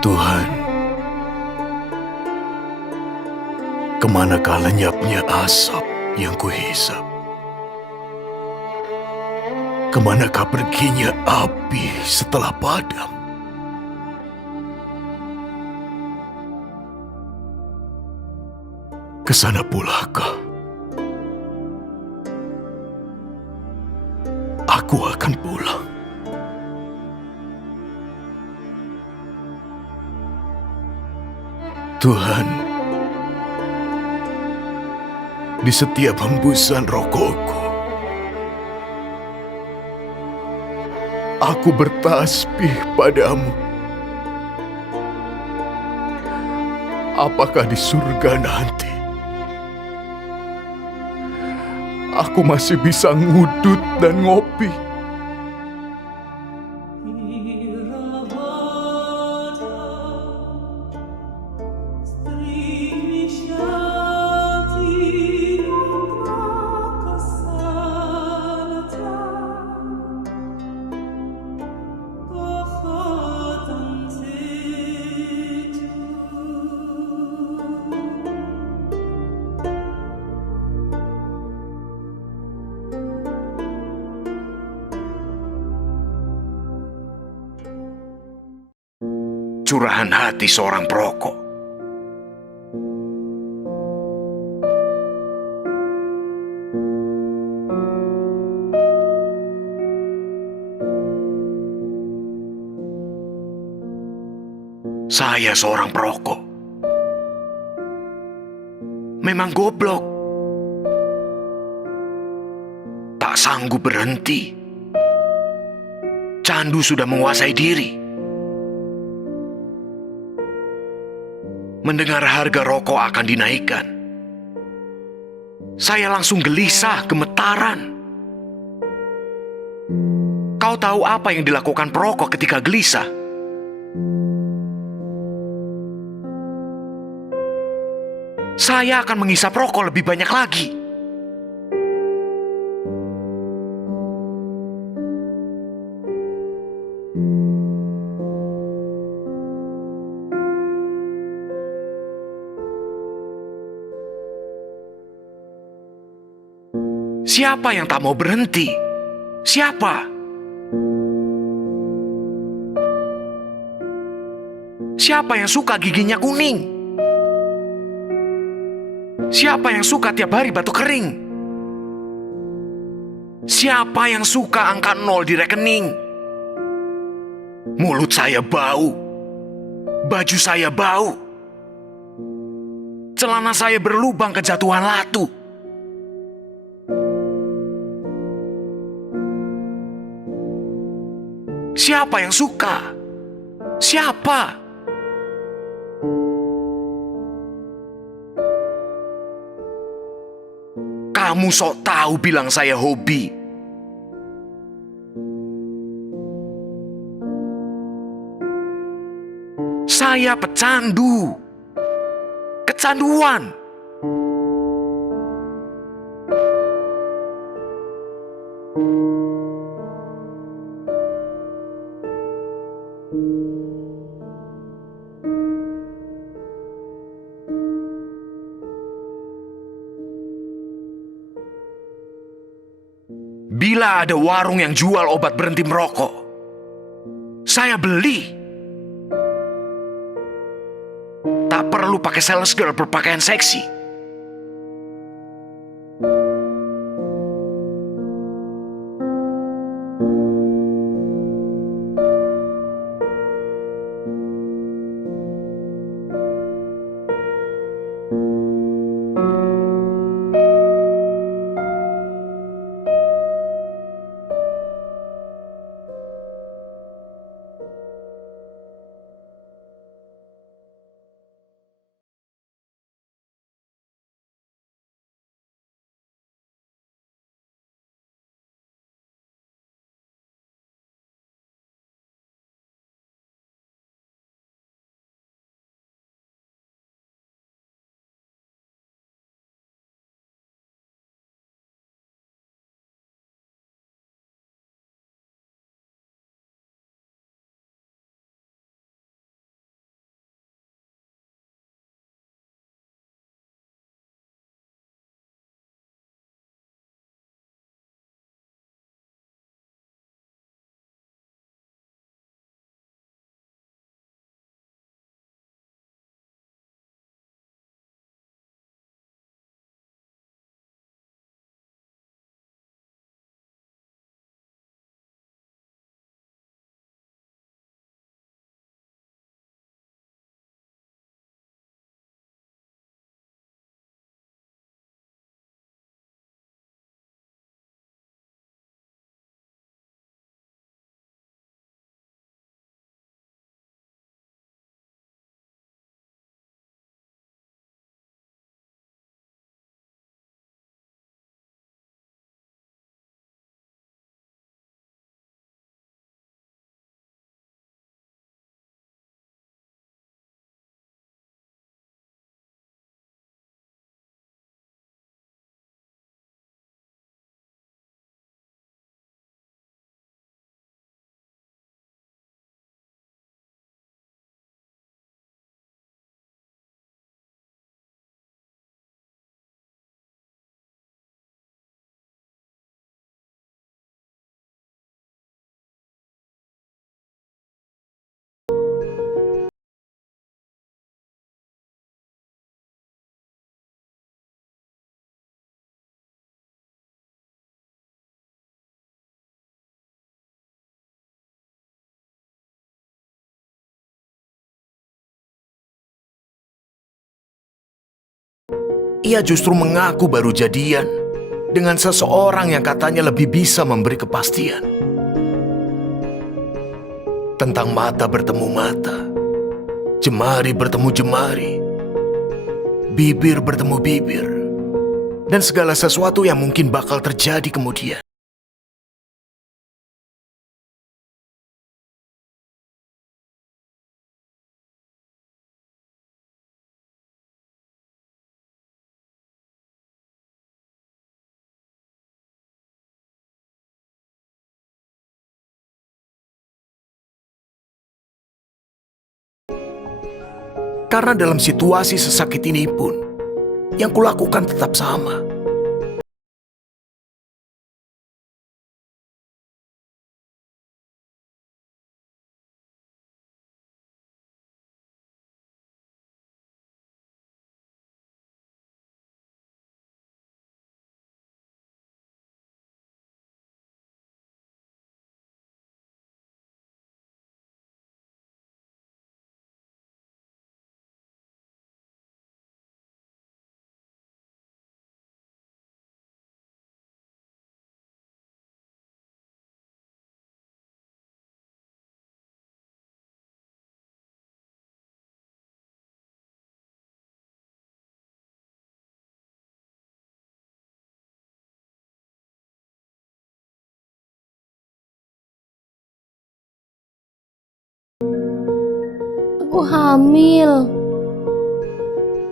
Tuhan, kemanakah lenyapnya asap yang kuhisap? Kemanakah perginya api setelah padam? Kesana pulakah aku akan pulang? Tuhan, di setiap hembusan rokokku, aku bertasbih padamu. Apakah di surga nanti aku masih bisa ngudut dan ngopi? Curahan hati seorang perokok. Saya seorang perokok. Memang goblok. Tak sanggup berhenti. Candu sudah menguasai diri. Mendengar harga rokok akan dinaikkan, saya langsung gelisah, gemetaran. Kau tahu apa yang dilakukan perokok ketika gelisah? Saya akan menghisap rokok lebih banyak lagi. Siapa yang tak mau berhenti? Siapa? Siapa yang suka giginya kuning? Siapa yang suka tiap hari batuk kering? Siapa yang suka angka 0 di rekening? Mulut saya bau. Baju saya bau. Celana saya berlubang kejatuhan latu. Siapa yang suka? Siapa? Kamu sok tahu bilang saya hobi. Saya pecandu. Kecanduan. Bila ada warung yang jual obat berhenti merokok, saya beli. Tak perlu pakai sales girl berpakaian seksi. ia justru mengaku baru jadian dengan seseorang yang katanya lebih bisa memberi kepastian. Tentang mata bertemu mata, jemari bertemu jemari, bibir bertemu bibir, dan segala sesuatu yang mungkin bakal terjadi kemudian. Karena dalam situasi sesakit ini pun, yang kulakukan tetap sama. Aku hamil.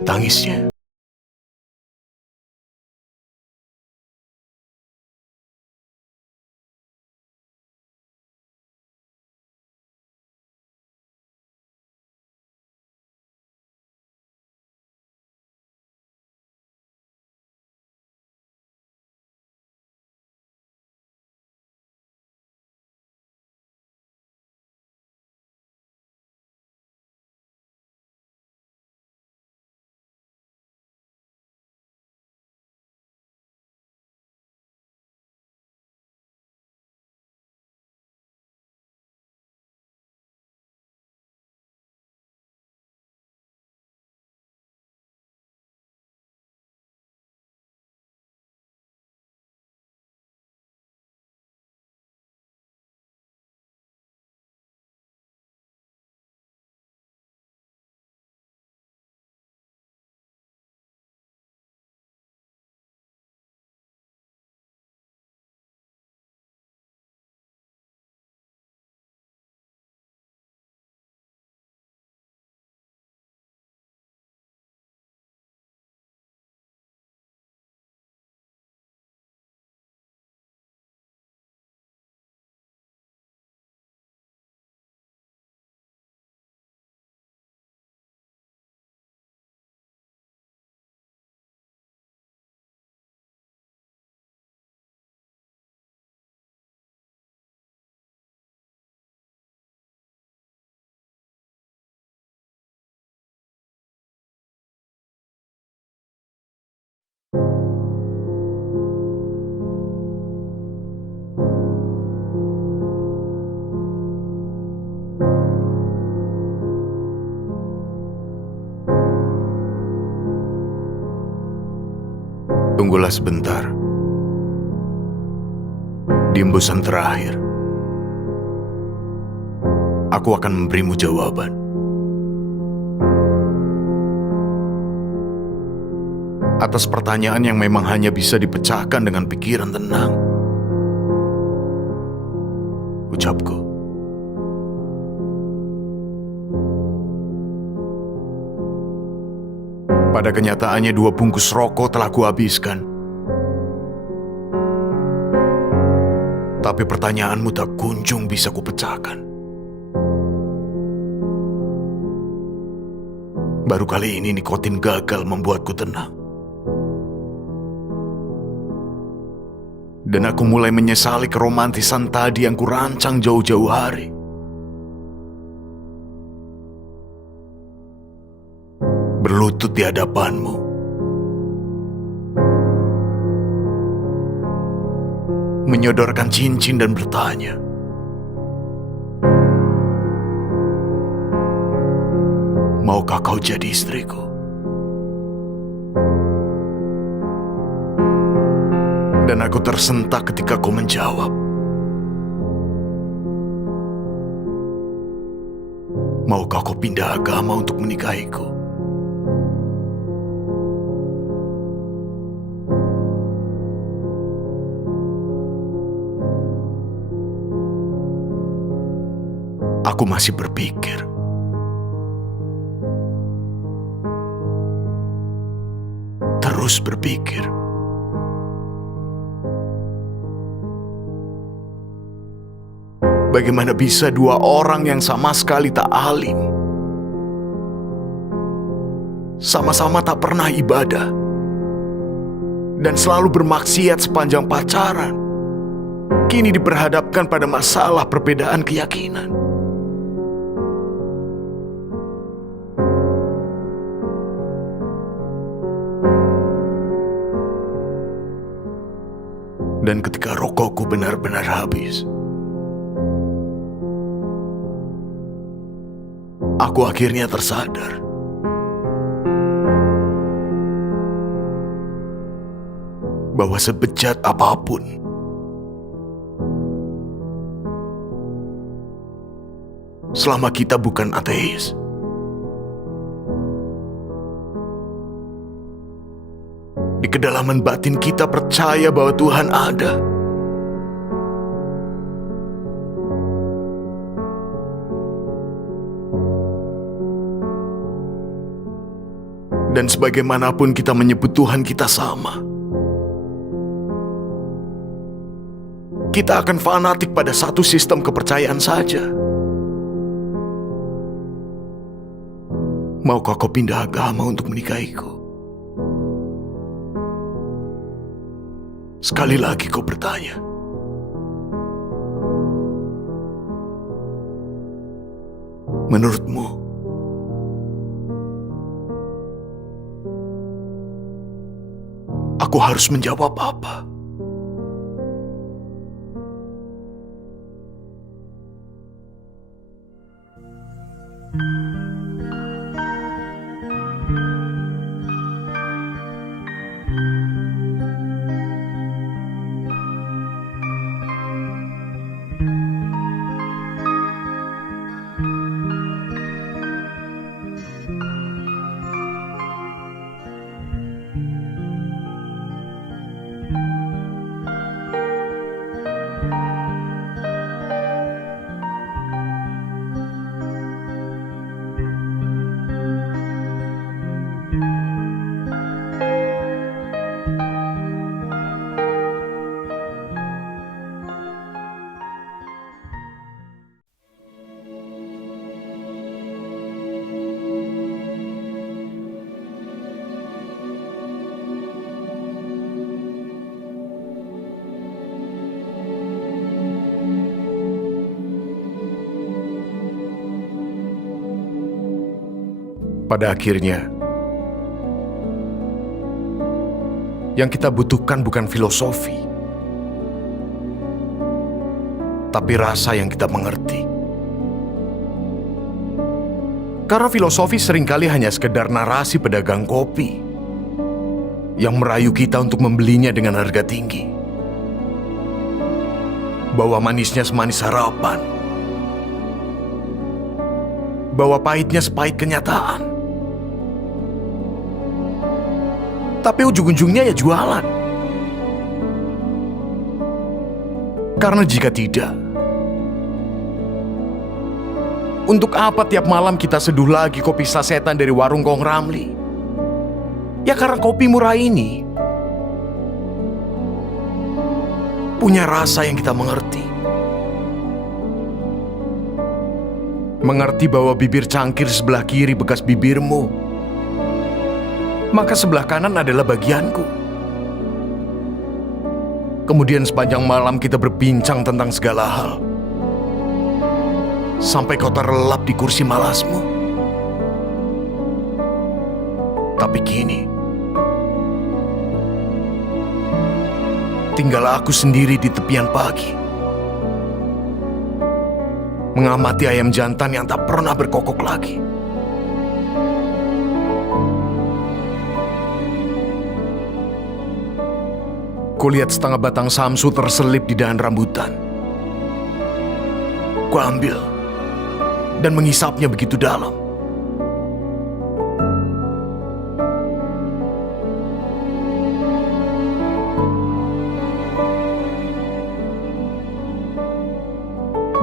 Tangisnya. Tunggulah sebentar. Di embusan terakhir, aku akan memberimu jawaban. Atas pertanyaan yang memang hanya bisa dipecahkan dengan pikiran tenang. Ucapku. Pada kenyataannya 2 bungkus rokok telah kuhabiskan. Tapi pertanyaanmu tak kunjung bisa kupecahkan. Baru kali ini nikotin gagal membuatku tenang. Dan aku mulai menyesali keromantisan tadi yang kurancang jauh-jauh hari. Berlutut di hadapanmu. Menyodorkan cincin dan bertanya, maukah kau jadi istriku? Dan aku tersentak ketika kau menjawab. Maukah kau pindah agama untuk menikahiku? Aku masih berpikir. Terus berpikir. Bagaimana bisa dua orang yang sama sekali tak alim, sama-sama tak pernah ibadah, dan selalu bermaksiat sepanjang pacaran, kini diperhadapkan pada masalah perbedaan keyakinan? Dan ketika rokokku benar-benar habis, aku akhirnya tersadar bahwa sebejat apapun selama kita bukan ateis, di kedalaman batin kita percaya bahwa Tuhan ada. Dan sebagaimanapun kita menyebut Tuhan kita sama, kita akan fanatik pada satu sistem kepercayaan saja. Maukah kau pindah agama untuk menikahiku? Sekali lagi kau bertanya. Menurutmu, aku harus menjawab apa? Pada akhirnya, yang kita butuhkan bukan filosofi, tapi rasa yang kita mengerti. Karena filosofi seringkali hanya sekedar narasi pedagang kopi yang merayu kita untuk membelinya dengan harga tinggi. Bahwa manisnya semanis harapan, bahwa pahitnya sepahit kenyataan. Tapi ujung-ujungnya ya jualan. Karena jika tidak, untuk apa tiap malam kita seduh lagi kopi sasetan dari warung Kong Ramli? Ya karena kopi murah ini punya rasa yang kita mengerti. Mengerti bahwa bibir cangkir sebelah kiri bekas bibirmu, maka sebelah kanan adalah bagianku. Kemudian sepanjang malam kita berbincang tentang segala hal, sampai kau terlelap di kursi malasmu. Tapi kini, tinggal aku sendiri di tepian pagi, mengamati ayam jantan yang tak pernah berkokok lagi. Kulihat setengah batang samsu terselip di dahan rambutan. Kuambil dan menghisapnya begitu dalam.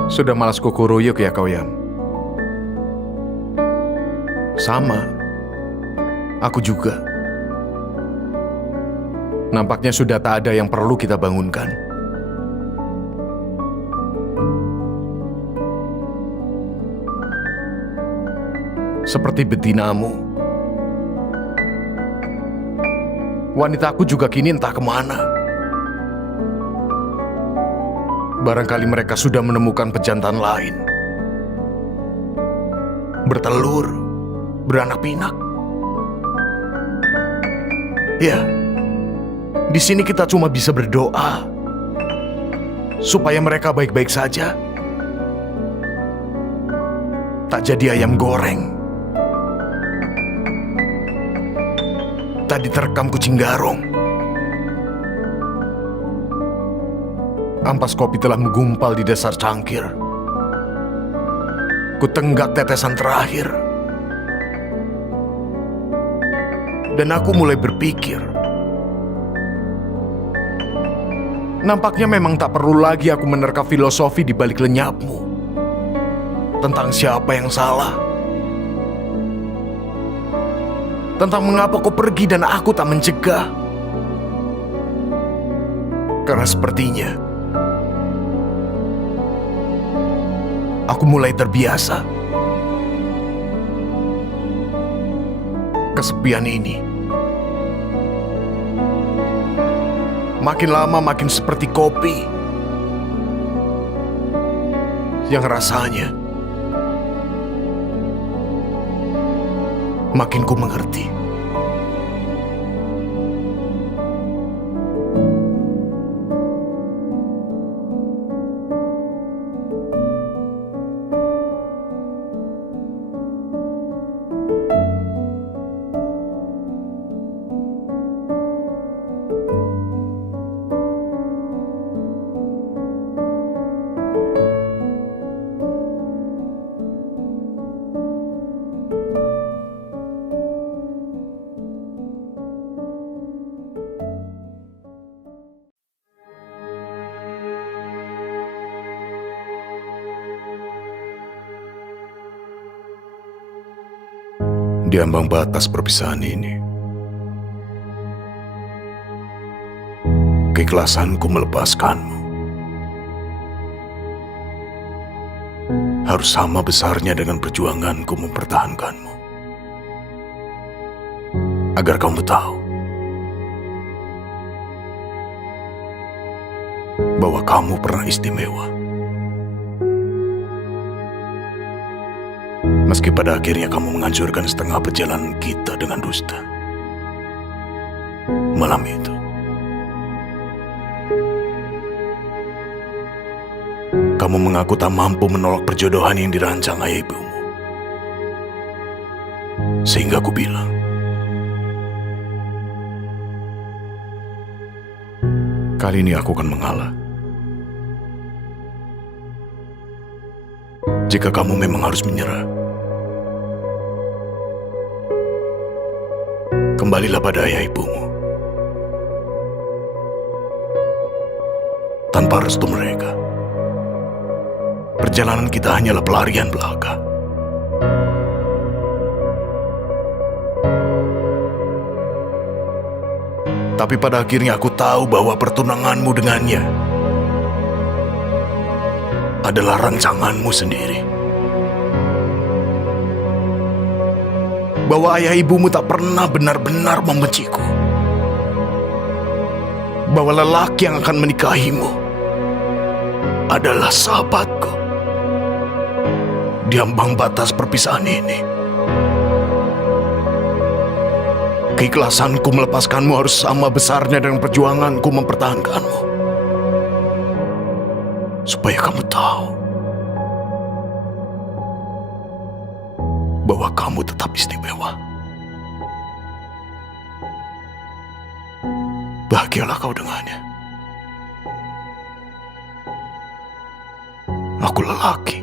Sudah malas kukuruyuk ya kau, Yam? Sama. Aku juga. Nampaknya sudah tak ada yang perlu kita bangunkan. Seperti betinamu, wanitaku juga kini entah kemana. Barangkali mereka sudah menemukan pejantan lain. Bertelur, beranak pinak. Ya, di sini kita cuma bisa berdoa supaya mereka baik-baik saja. Tak jadi ayam goreng. Tak diterkam kucing garong. Ampas kopi telah menggumpal di dasar cangkir. Kutenggak tetesan terakhir. Dan aku mulai berpikir, nampaknya memang tak perlu lagi aku menerka filosofi di balik lenyapmu tentang siapa yang salah, tentang mengapa kau pergi dan aku tak mencegah. Karena sepertinya aku mulai terbiasa. Kesepian ini makin lama makin seperti kopi yang rasanya makin ku mengerti. Di ambang batas perpisahan ini, keikhlasanku melepaskanmu harus sama besarnya dengan perjuanganku mempertahankanmu. Agar kamu tahu bahwa kamu pernah istimewa. Meski pada akhirnya kamu menghancurkan setengah perjalanan kita dengan dusta. Malam itu, kamu mengaku tak mampu menolak perjodohan yang dirancang ayah ibumu. Sehingga aku bilang, kali ini aku akan mengalah. Jika kamu memang harus menyerah, kembalilah pada ayah ibumu. Tanpa restu mereka, perjalanan kita hanyalah pelarian belaka. Tapi pada akhirnya aku tahu bahwa pertunanganmu dengannya adalah rancanganmu sendiri. Bahwa ayah ibumu tak pernah benar-benar membenciku. Bahwa lelaki yang akan menikahimu adalah sahabatku. Di ambang batas perpisahan ini, keikhlasanku melepaskanmu harus sama besarnya dengan perjuanganku mempertahankanmu. Supaya kamu tahu bahwa kamu tetap istimewa. Bahagialah kau dengannya. Aku lelaki.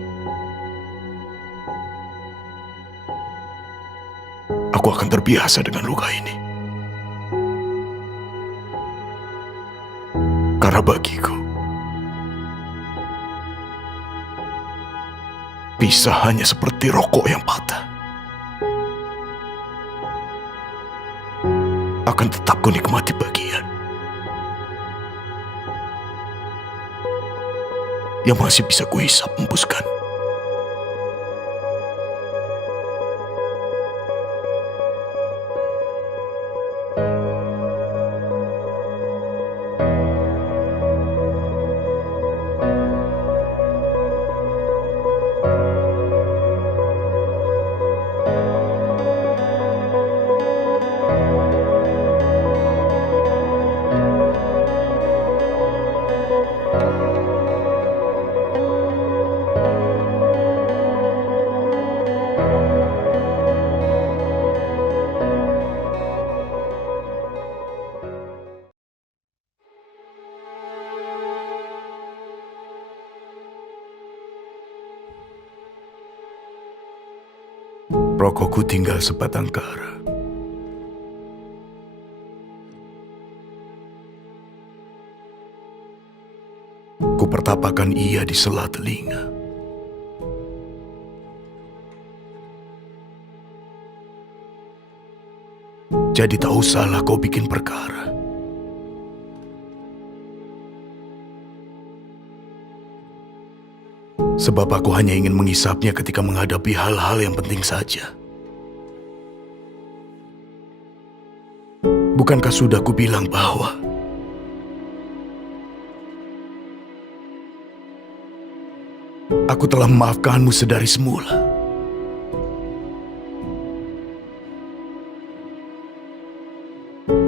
Aku akan terbiasa dengan luka ini. Karena bagiku, pisah hanya seperti rokok yang patah. Akan tetap kunikmati bagian yang masih bisa kuhisap hembuskan. Rokokku tinggal sebatang kara. Kupertapakan ia di sela telinga. Jadi tak usahlah kau bikin perkara. Sebab aku hanya ingin menghisapnya ketika menghadapi hal-hal yang penting saja. Bukankah sudah kubilang bahwa aku telah memaafkanmu sedari semula?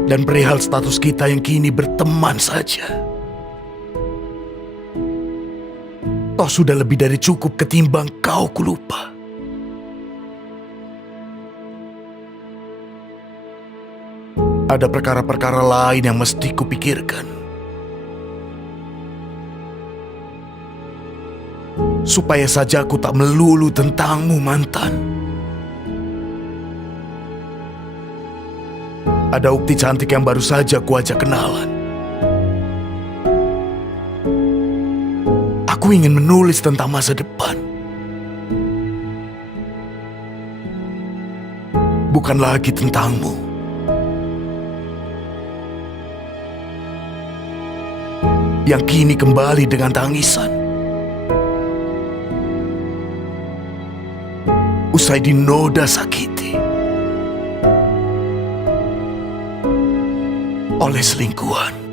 Dan perihal status kita yang kini berteman saja, toh sudah lebih dari cukup ketimbang kau kulupa. Ada perkara-perkara lain yang mesti kupikirkan. Supaya saja aku tak melulu tentangmu, mantan. Ada ukti cantik yang baru saja kuajak kenalan. Aku ingin menulis tentang masa depan. Bukan lagi tentangmu. Yang kini kembali dengan tangisan. Usai dinoda sakiti oleh selingkuhan.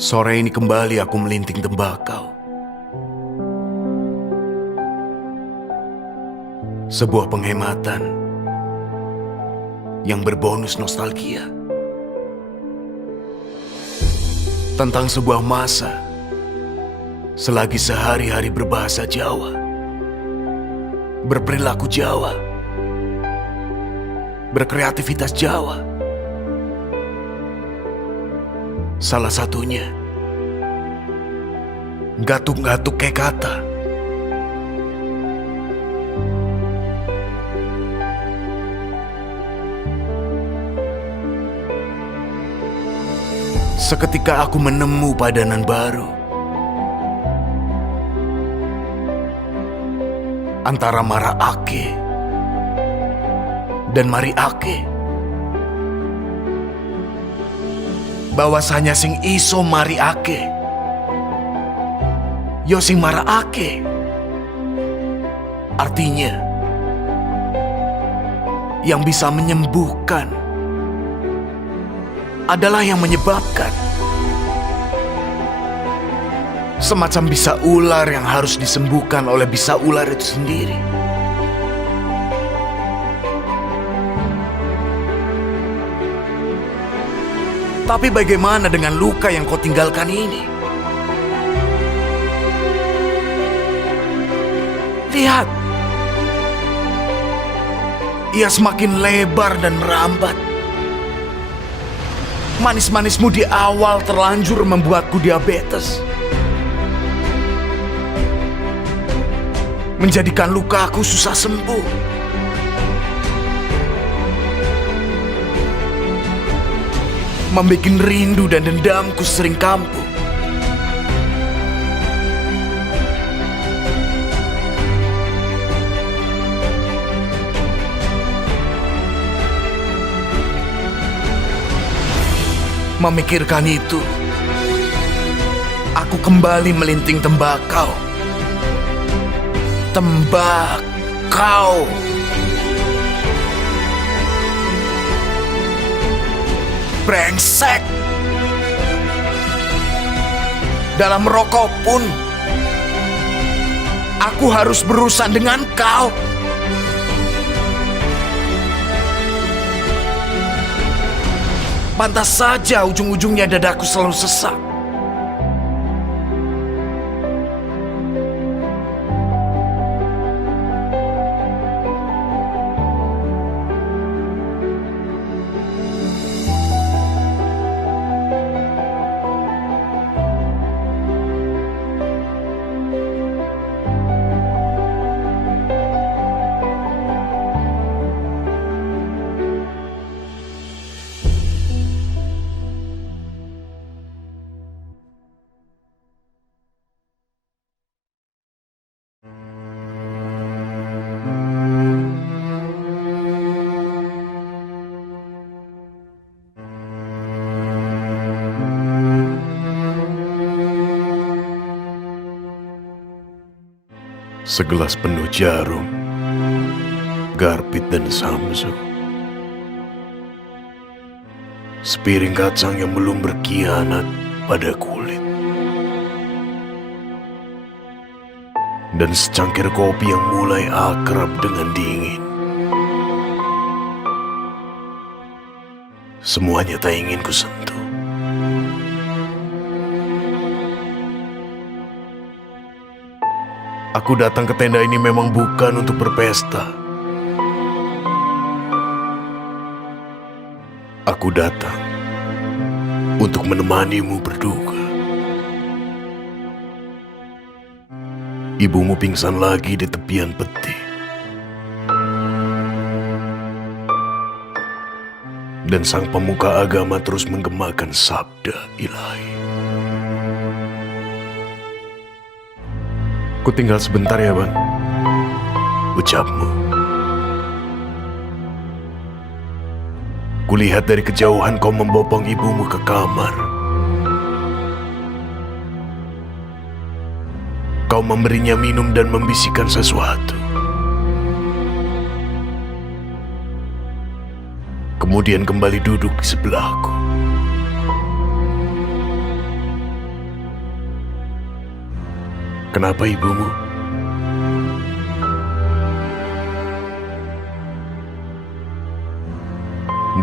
Sore ini kembali aku melinting tembakau. Sebuah penghematan yang berbonus nostalgia. Tentang sebuah masa selagi sehari-hari berbahasa Jawa, berperilaku Jawa, berkreativitas Jawa. Salah satunya, gatuk-gatuk kayak kata. Seketika aku menemu padanan baru antara Mara Ake dan Mari Ake. Bahwasanya sing iso Mari Ake yo sing Mara Ake. Artinya yang bisa menyembuhkan adalah yang menyebabkan. Semacam bisa ular yang harus disembuhkan oleh bisa ular itu sendiri. Tapi bagaimana dengan luka yang kau tinggalkan ini? Lihat, ia semakin lebar dan merambat. Manis-manismu di awal terlanjur membuatku diabetes, menjadikan lukaku susah sembuh. Membikin rindu dan dendamku sering kambuh. Memikirkan itu, aku kembali melinting tembakau. Tembakau. Brengsek. Dalam merokok pun, aku harus berurusan dengan kau. Pantas saja ujung-ujungnya dadaku selalu sesak. Segelas penuh jarum, garpit dan samsu. Sepiring kacang yang belum berkhianat pada kulit. Dan secangkir kopi yang mulai akrab dengan dingin. Semuanya tak ingin ku sentuh. Aku datang ke tenda ini memang bukan untuk berpesta. Aku datang untuk menemanimu berduka. Ibumu pingsan lagi di tepian peti. Dan sang pemuka agama terus menggemakan sabda ilahi. Ku tinggal sebentar ya, Bang. Ucapmu. Kulihat dari kejauhan kau membopong ibumu ke kamar. Kau memberinya minum dan membisikkan sesuatu. Kemudian kembali duduk di sebelahku. Kenapa ibumu?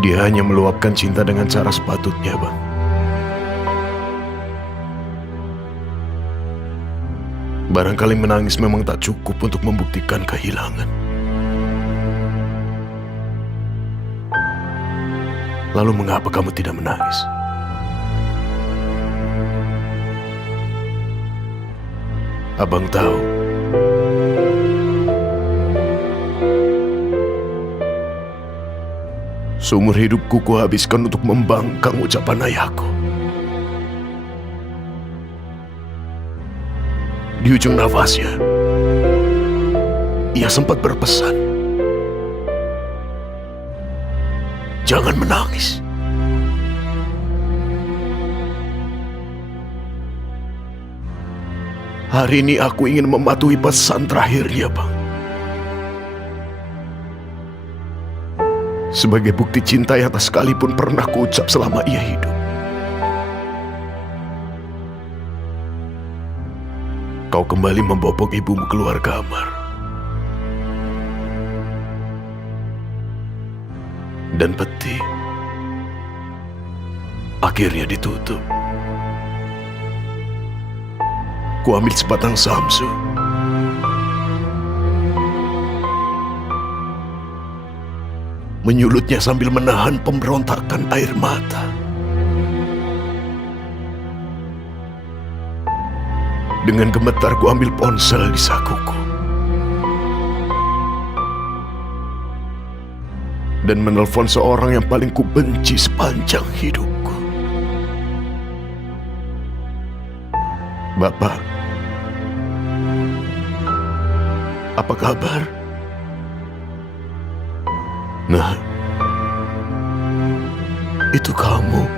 Dia hanya meluapkan cinta dengan cara sepatutnya, Bang. Barangkali menangis memang tak cukup untuk membuktikan kehilangan. Lalu mengapa kamu tidak menangis? Abang tahu, seumur hidupku kuhabiskan untuk membangkang ucapan ayahku. Di ujung nafasnya, ia sempat berpesan, "Jangan menangis." Hari ini aku ingin mematuhi pesan terakhirnya, Bang. Sebagai bukti cinta yang tak sekalipun pernah kuucap selama ia hidup. Kau kembali membopok ibumu keluar kamar. Dan peti akhirnya ditutup. Ku ambil sebatang samsu. Menyulutnya sambil menahan pemberontakan air mata. Dengan gemetar ku ambil ponsel di sakuku. Dan menelpon seorang yang paling ku benci sepanjang hidupku. "Bapak, apa kabar?" "Nah, itu kamu."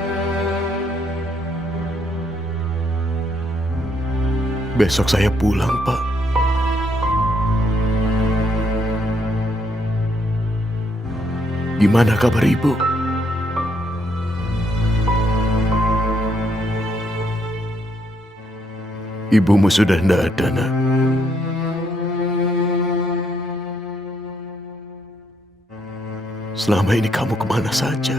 "Besok saya pulang, Pak." "Gimana kabar Ibu?" "Ibumu sudah tidak ada, Nak." "Selama ini kamu kemana saja?"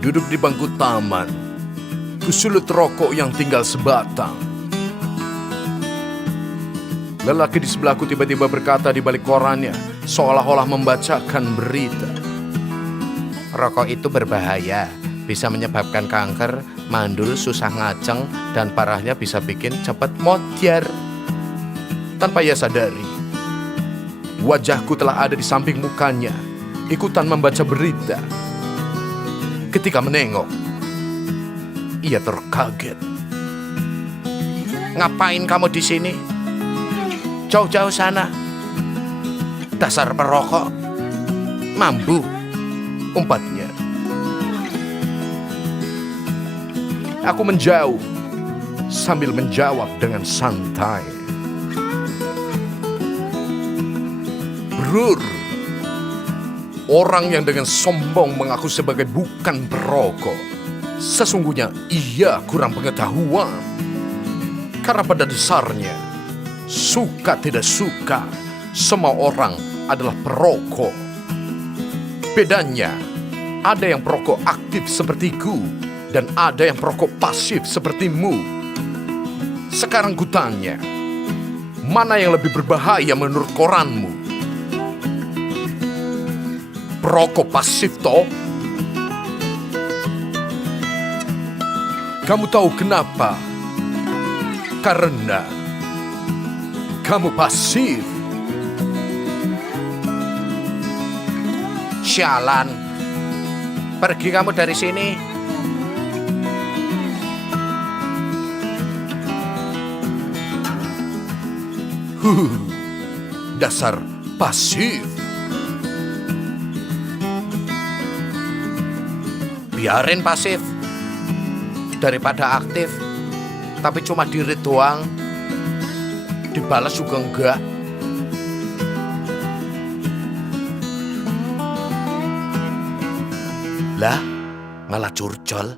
Duduk di bangku taman, kusulut rokok yang tinggal sebatang. Lelaki di sebelahku tiba-tiba berkata di balik korannya, seolah-olah membacakan berita. Rokok itu berbahaya, bisa menyebabkan kanker, mandul, susah ngaceng, dan parahnya bisa bikin cepat modar. Tanpa ia sadari, wajahku telah ada di samping mukanya, ikutan membaca berita. Ketika menengok, ia terkaget. Ngapain kamu di sini? Jauh-jauh sana. Dasar perokok. Mambu, umpatnya. Aku menjauh sambil menjawab dengan santai. Brur, orang yang dengan sombong mengaku sebagai bukan perokok, sesungguhnya ia kurang pengetahuan. Karena pada dasarnya, suka tidak suka, semua orang adalah perokok. Bedanya, ada yang perokok aktif sepertiku, dan ada yang perokok pasif sepertimu. Sekarang kutanya, mana yang lebih berbahaya menurut koranmu? Perokok pasif toh? Kamu tahu kenapa? Karena kamu pasif. sialan. Pergi kamu dari sini. Dasar pasif. Biarin pasif daripada aktif. Tapi cuma diri doang, dibalas juga enggak. Lah, malah curcol.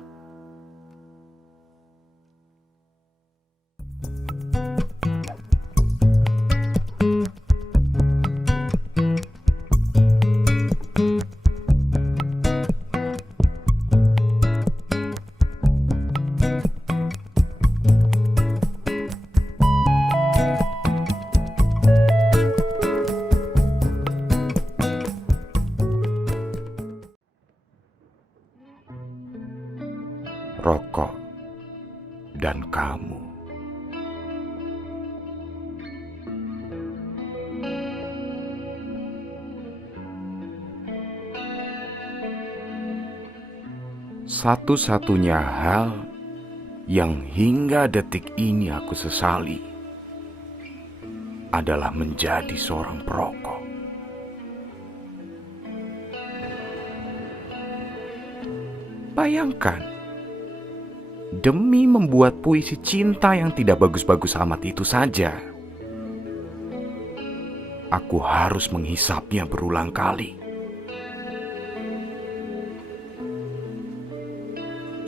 Rokok dan kamu. Satu-satunya hal yang hingga detik ini aku sesali adalah menjadi seorang perokok. Bayangkan, demi membuat puisi cinta yang tidak bagus-bagus amat itu saja, aku harus menghisapnya berulang kali.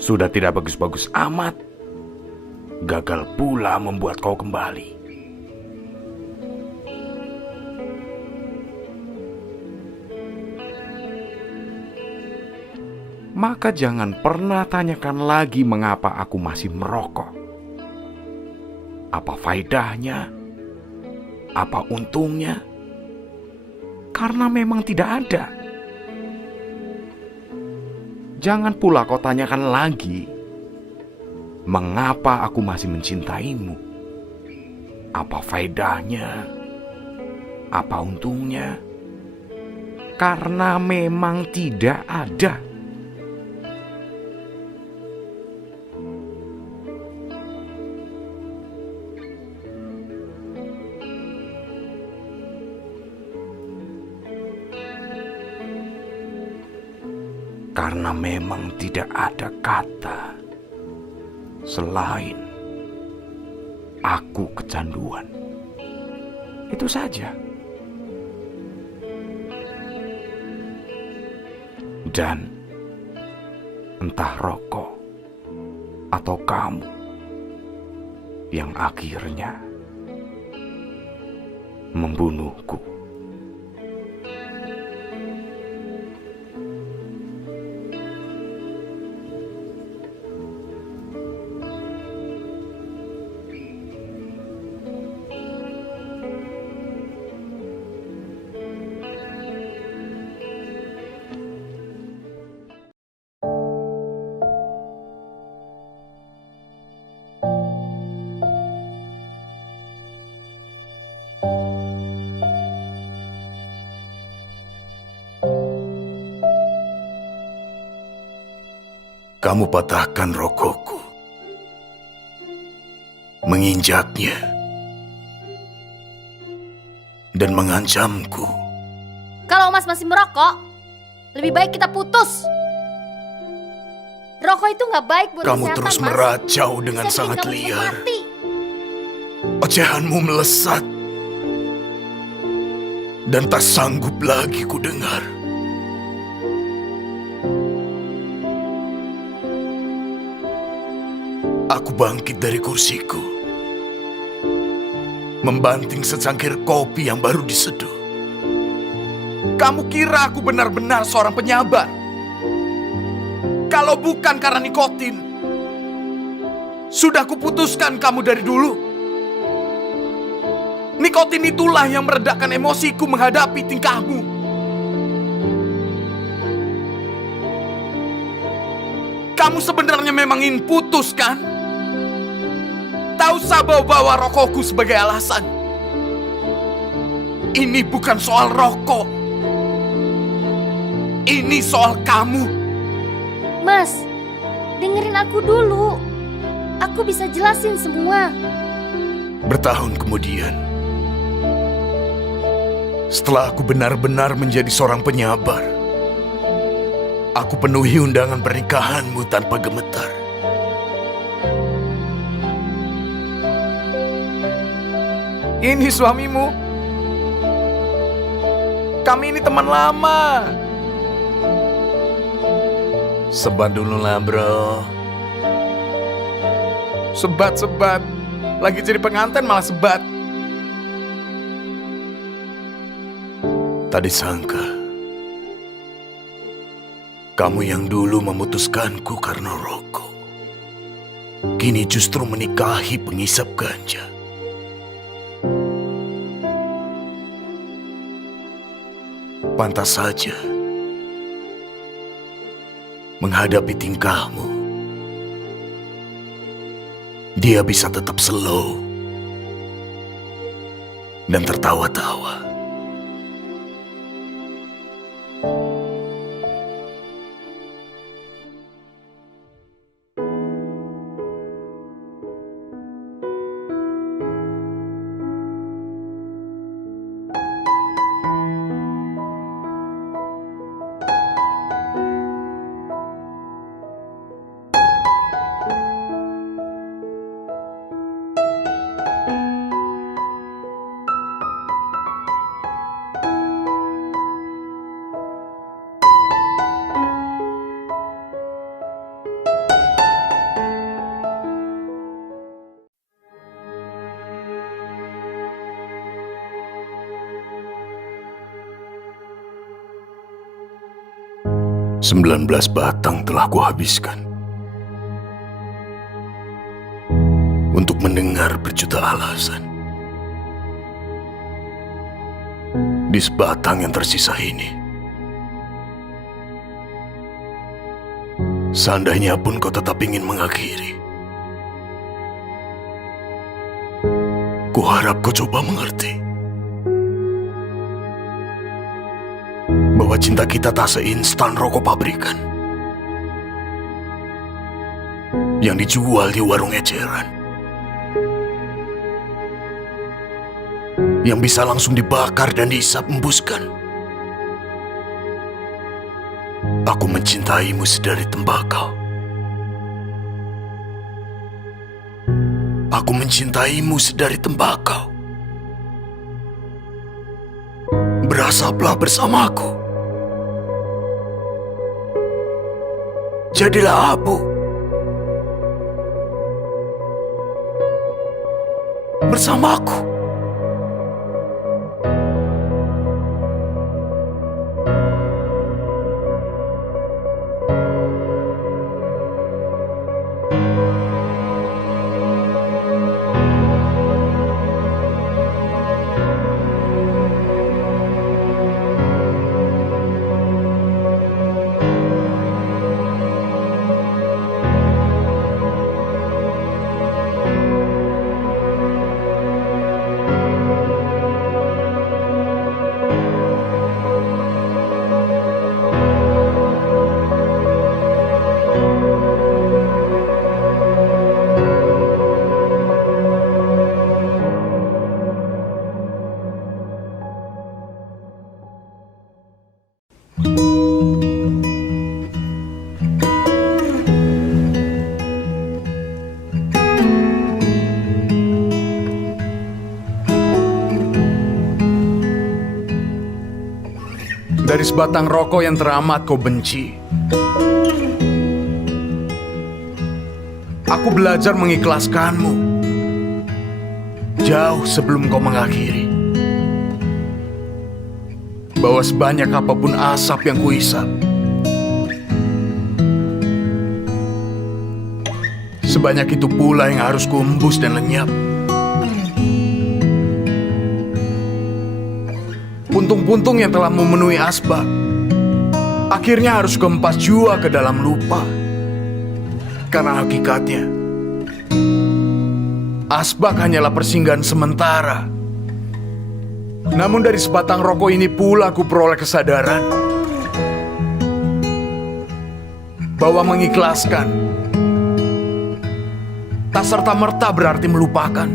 Sudah tidak bagus-bagus amat, gagal pula membuat kau kembali. Maka jangan pernah tanyakan lagi mengapa aku masih merokok. Apa faedahnya? Apa untungnya? Karena memang tidak ada. Jangan pula kau tanyakan lagi mengapa aku masih mencintaimu. Apa faedahnya? Apa untungnya? Karena memang tidak ada. Karena memang tidak ada kata selain aku kecanduan. Itu saja. Dan entah rokok atau kamu yang akhirnya membunuhku. Kamu patahkan rokokku, menginjaknya, dan mengancamku. Kalau Mas masih merokok, lebih baik kita putus. Rokok itu nggak baik buat Kamu kesehatan, terus Mas. meracau dengan Bisa bikin sangat kamu cepat liar. mati. Ocehanmu melesat, dan tak sanggup lagi ku dengar. Aku bangkit dari kursiku, membanting secangkir kopi yang baru diseduh. Kamu kira aku benar-benar seorang penyabar? Kalau bukan karena nikotin, sudah kuputuskan kamu dari dulu. Nikotin itulah yang meredakan emosiku menghadapi tingkahmu. Kamu sebenarnya memang ingin putus, kan? Tak usah bawa-bawa rokokku sebagai alasan. Ini bukan soal rokok. Ini soal kamu. Mas, dengerin aku dulu. Aku bisa jelasin semua. Bertahun kemudian, setelah aku benar-benar menjadi seorang penyabar, aku penuhi undangan pernikahanmu tanpa gemetar. Ini suamimu. Kami ini teman lama. Sebat dulu lah bro. Sebat. Lagi jadi pengantin malah sebat. Tadi sangka kamu yang dulu memutuskanku karena rokok, kini justru menikahi pengisap ganja. Pantas saja menghadapi tingkahmu, dia bisa tetap slow dan tertawa-tawa. Sembilan 19 batang telah kuhabiskan untuk mendengar berjuta alasan. Di sebatang yang tersisa ini, seandainya pun kau tetap ingin mengakhiri, kuharap kau coba mengerti bahwa cinta kita tak seinstan rokok pabrikan yang dijual di warung eceran, yang bisa langsung dibakar dan diisap embuskan. Aku mencintaimu sedari tembakau. Aku mencintaimu sedari tembakau. Berasaplah bersamaku. Jadilah abu bersamaku. Dari sebatang rokok yang teramat kau benci, aku belajar mengikhlaskanmu jauh sebelum kau mengakhiri. Bahwa sebanyak apapun asap yang kuhisap, sebanyak itu pula yang harus kuembus dan lenyap. Puntung-puntung yang telah memenuhi asbak akhirnya harus kempas jua ke dalam lupa. Karena hakikatnya asbak hanyalah persinggahan sementara. Namun dari sebatang rokok ini pula ku peroleh kesadaran bahwa mengikhlaskan tak serta-merta berarti melupakan.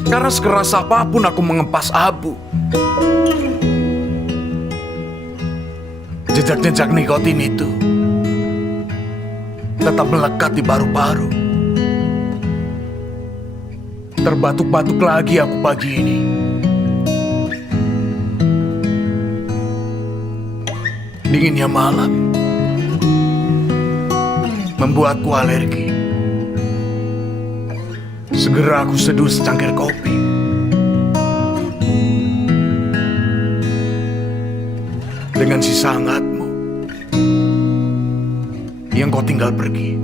Karena sekeras apapun aku mengempas abu, jejak-jejak nikotin itu tetap melekat di paru-paru. Terbatuk-batuk lagi aku pagi ini. Dinginnya malam membuatku alergi. Segera aku seduh secangkir kopi. Dengan sisa hangatmu yang kau tinggal pergi.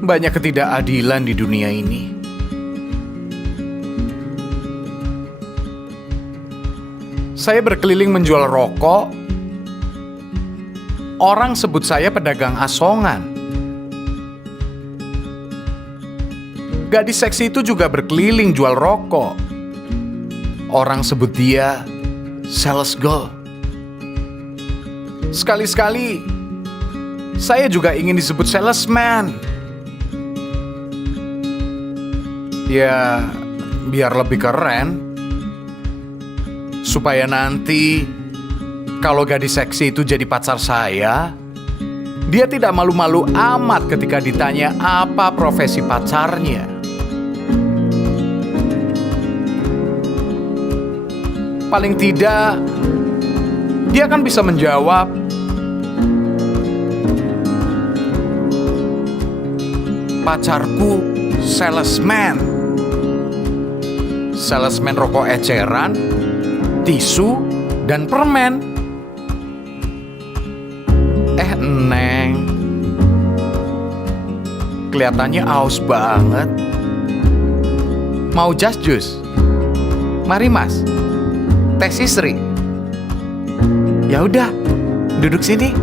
Banyak ketidakadilan di dunia ini. Saya berkeliling menjual rokok. Orang sebut saya pedagang asongan. Gadis seksi itu juga berkeliling jual rokok. Orang sebut dia sales girl. Sekali-sekali saya juga ingin disebut salesman. Ya, biar lebih keren. Supaya nanti kalau gadis seksi itu jadi pacar saya, dia tidak malu-malu amat ketika ditanya apa profesi pacarnya. Paling tidak, dia kan bisa menjawab, pacarku salesman. Salesman rokok eceran, tisu, dan permen. Neng, kelihatannya aus banget. Mau jas jus? Mari mas, teh sisri. Ya udah, duduk sini.